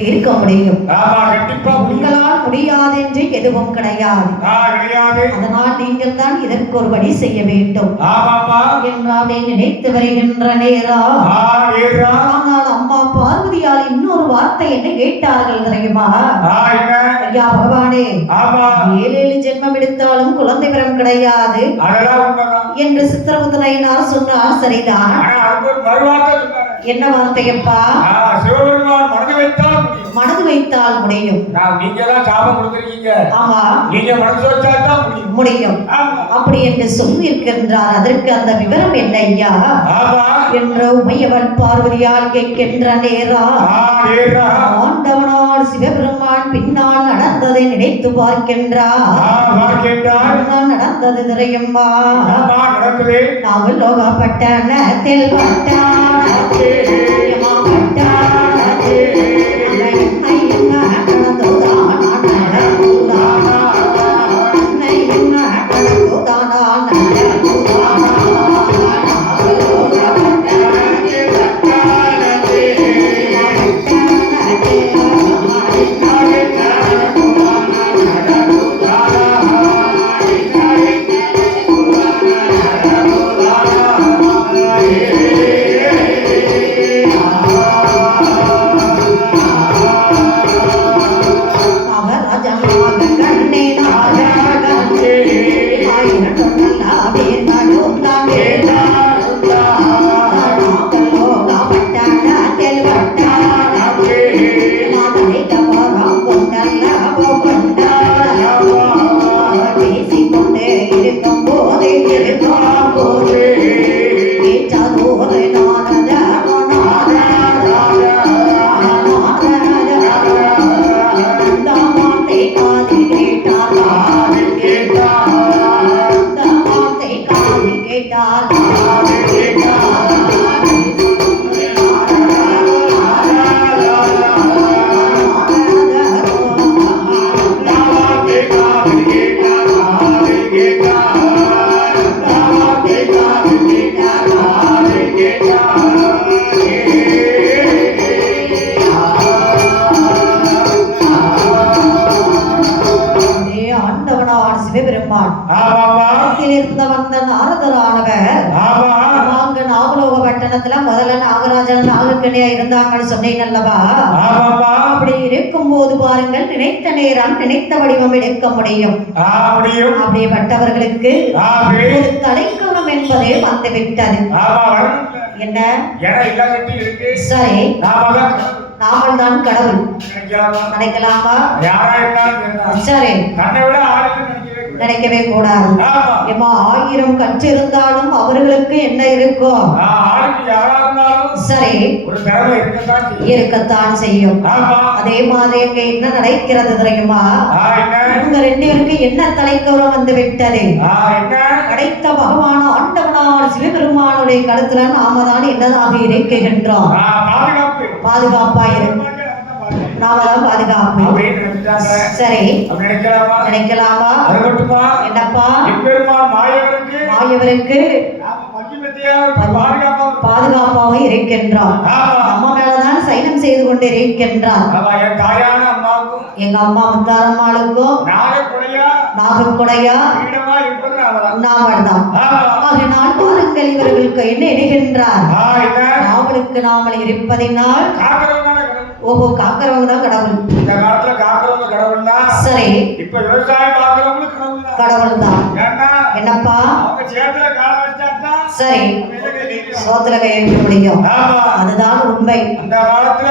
தீர்க்க முடியும். கண்டிப்பா உங்களால் முடியாது என்று எதுவும் கிடையாது. அதனால் நீங்கள் தான் இதற்கு ஒரு வழி செய்ய வேண்டும் என்றாலே நினைத்து வருகின்ற நேரம். ஆனால் அம்மா பார்வதியால் இன்னொரு வார்த்தை என்ன கேட்டார்கள் தெரியுமா? ஐயா பகவானே, 7 ஜென்மம் எடுத்தாலும் குழந்தை வரம் கிடையாது என்று சித்திரகுப்தனார் சொன்னார். சரிதான். என்ன வார்த்தையப்பா? மனது வைத்தால் முடியும். ஆமா, முடியும் அப்படி என்று சொல்லியிருக்கின்றார். அதற்கு அந்த விவரம் என்ன ஐயா என்ற உமையவள் பார்வதியால் கேட்கின்ற நேரம். ஆண்டவனால் சிவபெருமான் பின்னால் நடந்ததை நினைத்து பார்க்கின்றார். நடந்தது தெரியுமா? நாங்கள் லோகப்பட்டணத்தில் முதல்ல நாகராஜன் நாகக்கண்ணியா இருந்தாங்கன்னு சொன்னேன் அல்லவா? அப்படி இருக்கும் போது பாருங்கள், நினைத்த நேரம் நினைத்த வடிவம் எடுக்க முடியும். அப்படிப்பட்டவர்களுக்கு தலைக்கவனம் என்பதே வந்து விட்டது. என்ன சரி, நாமல் தான் கடவுள் நினைக்கலாமா? சரி, நினைக்கவே கூடாது. 1000 கற்று இருந்தாலும் அவர்களுக்கு என்ன இருக்கும்? சரி, இருக்கத்தான் செய்யும். அதே மாதிரி அங்க என்ன நடக்கிறது தெரியுமா? இவங்க 2 பேருக்கு என்ன தலைக்கவரம் வந்து விட்டது? படைத்த பகவான் ஆண்டவனார் சிவபெருமானுடைய கழுத்துல நாம தான் என்னதாக இருக்கின்றோம். பாதுகாப்பா இருக்கு, நாம தான் பாதுகாப்பு. சரி, நினைக்கலாமா? என்னப்பா? மாயவருக்கு பாதுகாப்பாக இருக்கின்றார். அம்மா மேலதான் சைனம் செய்து கொண்டு இருக்கின்றார். எங்க அம்மா முத்தாரம்மாளுக்கும் நாகக்குடையா நாமல் தான். ஆகினால் பாருங்கள், இவர்களுக்கு என்ன இணைகின்றார்? நாவலுக்கு நாமல் இருப்பதினால் ஓஹோ, காக்கிறவங்க தான் கடவுள். இந்த காலத்துல காக்கிறவங்க கடவுள் தான். சரி, இப்ப விவசாயம் பார்க்கறவங்க கடவுள் தான். என்னப்பா? அவங்க சேத்துல கால வச்சாட்டா சரி, சோத்துல கை வைக்க முடியும். அதுதான் உண்மை. அந்த காலத்துல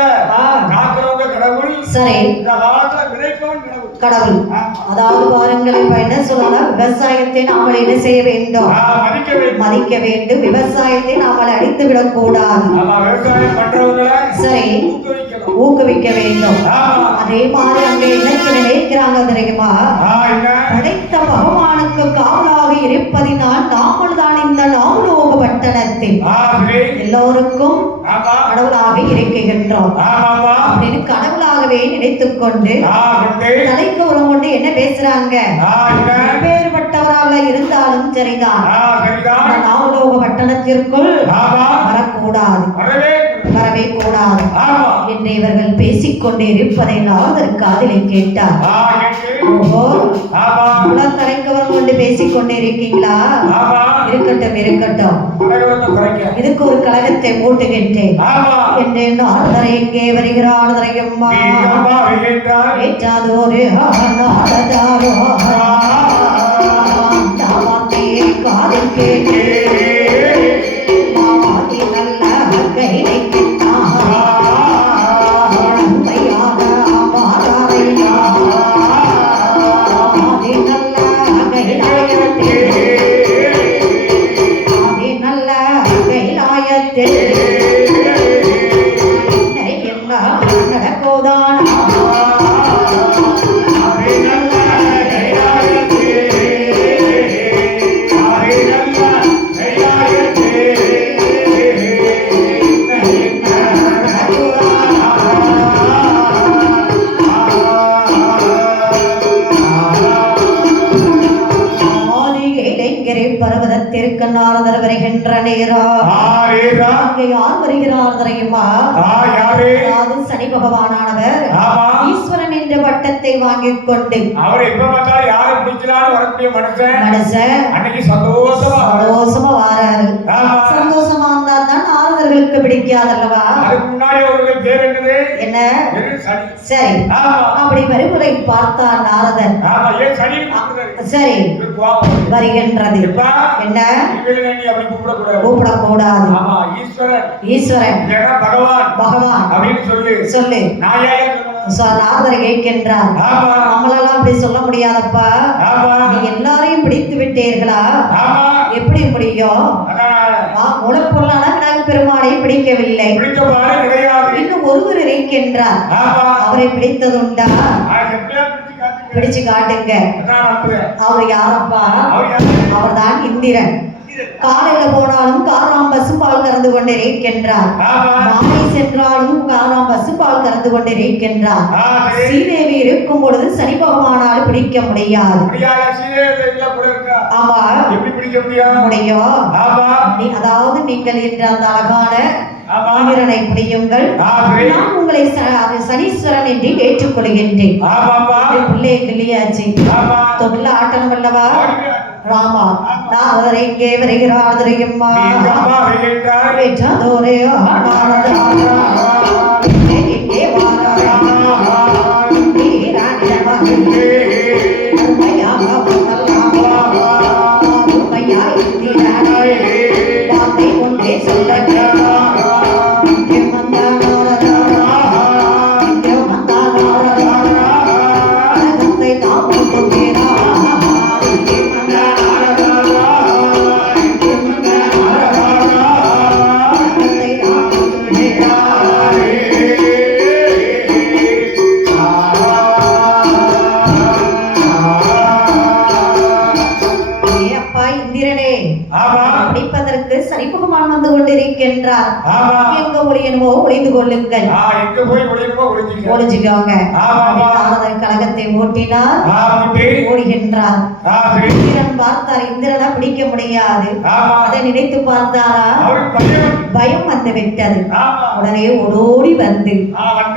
காக்கிறவங்க கடவுள். சரி, இந்த காலத்துல விதைப்பவன் கடவுள். அதாவது பாருங்கள், இப்ப என்ன சொல்லலாம்? விவசாயத்தை நாம என்ன செய்ய வேண்டும்? மதிக்க வேண்டும். விவசாயத்தை நாம அழித்து விடக் கூடாது. சரி, ஊக்குவிக்க வேண்டும். அதே மாதிரி அங்க என்ன நினைக்கிறாங்க தெரியுமா? படைத்த பகவானுக்கு காவலாக இருப்பதினால் நாமல் தான் இந்த நாமலோக பட்டணத்தில் எல்லோருக்கும் கடவுளாக இருக்கின்றோம் அப்படின்னு கடவுளாகவே நினைத்துக் கொண்டு தலைக்கு உரம் கொண்டு என்ன பேசுறாங்க? வேறுபட்டவராக இருந்தாலும் சரிதான், நாமலோக பட்டணத்திற்குள் வரக்கூடாது. வரவே கூடாது என்று இவர்கள் பேசிக்கொண்டே இருப்பதை நாரதர் காதிலே கேட்டார். ஓஹோ, குலத்தலைக்கவர் கொண்டு பேசிக்கொண்டே இருக்கீங்களா? இருக்கட்டும் இருக்கட்டும், இதுக்கு ஒரு கழகத்தை மூட்டுகின்றேன் என்று நாரதரை எங்கே வருகிறார் அம்மா ஏற்றாதோரு நாரதாரோ காதில் கேட்டு நல்ல கைதை பர்வதத்திற்கு நாரதர் வருகின்ற நேரம் அங்கே யார் வருகிறார் தெரியுமா? சனி பகவானானவர் ஈஸ்வரன் என்ற பட்டத்தை வாங்கிக் கொண்டு அவர் எப்ப பார்த்தாலும் யாரை பிடிக்கலான்னு வரக்கூடிய மனுஷன் அன்னைக்கு சந்தோஷமா வாராரு. சந்தோஷமா இருந்தா தான் நாரதர்களுக்கு பிடிக்காதல்லவா? அதுக்கு முன்னாடி அவர்கள் பேர் என்னது? என்ன? சரி, அப்படி வருவதை பார்த்தார் நாரதர். சரி, வருகின்றது. என்ன? கூப்பிடக்கூடாது. ஈஸ்வரன் பகவான் அப்படின்னு சொல்லு. நாரதரை கேட்கின்றார். நம்மளெல்லாம் அப்படி சொல்ல முடியாதப்பா, நீ எல்லாரையும் பிடித்து விட்டீர்களா? எப்படி முடியும்? மூலப்பொருளான நாங்கள் பெருமாளை பிடிக்கவில்லை, இன்னும் ஒருவர் இருக்கின்றார், அவரை பிடித்ததுண்டா? பிடிச்சு காட்டுங்க. அவர் யாரப்பா? அவர்தான் இந்திரன். காலையில போனாலும் காராம் பசுபால் கறந்து கொண்டிருக்கின்றார், மாலை சென்றாலும் காராம் பசுபால் கறந்து கொண்டிருக்கின்றார். ஸ்ரீதேவி இருக்கும் பொழுது சனி பகவானால் பிடிக்க முடியாது. ஆமா, முடியும். அதாவது நீங்கள் என்ற அந்த அழகான இந்திரனை பிடியுங்கள், நான் உங்களை சனீஸ்வரன் என்று ஏற்றுக்கொள்கின்றேன். பிள்ளை கிளியாச்சு, தொட்டில ஆட்டணும் அல்லவா? ராமா, நான் அவரை இங்கே வருகிறார் தெரியுமா? ஒளிந்து கொள்ளுங்கள், ஒளிஞ்சுக்கோங்க. கழகத்தை மூட்டினார், ஓடுகின்றார். இந்திரன் பார்த்தார், இந்திரனை பிடிக்க முடியாது. அதை நினைத்து பார்த்தாரா, பயம் வந்து விட்டது. உடனே ஓடோடி வந்து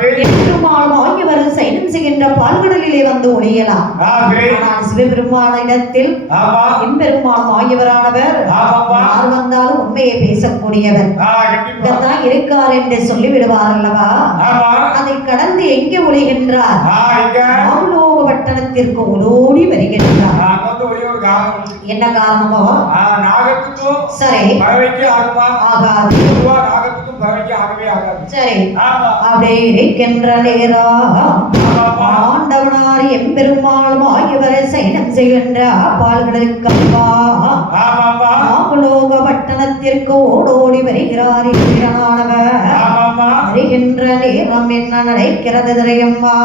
பெருமாள் வாங்கி வரும் சைனம் செய்கின்ற பால்கடலிலே வந்து ஒளியலாம். ஆனால் சிவபெருமானிடத்தில் எம்பெருமான் வாங்கியவரானவர் யார் வந்தாலும் உண்மையை பேசக்கூடியவர் தான் இருக்கார் என்று சொல்லி விடுவார் அல்லவா? அதை கடந்து எங்கே ஒளிகின்றார்? நாகலோக பட்டணத்திற்கு ஓடோடி வருகின்றார். என்ன காரணமோ? சரி, ஆகாது. சரி, அப்படியே இருக்கின்ற நேரம் ஆண்டவனார் எம்பெருமாளும் ஆகியவரை சைனம் செய்கின்ற பால்களுக்கப்பா நாகலோக பட்டணத்திற்கு ஓடோடி வருகிறார். வருகின்ற நேரம் என்ன நடக்கிறது தெரியுமா?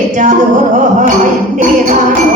ஏற்றாதோரோ இந்திரானோ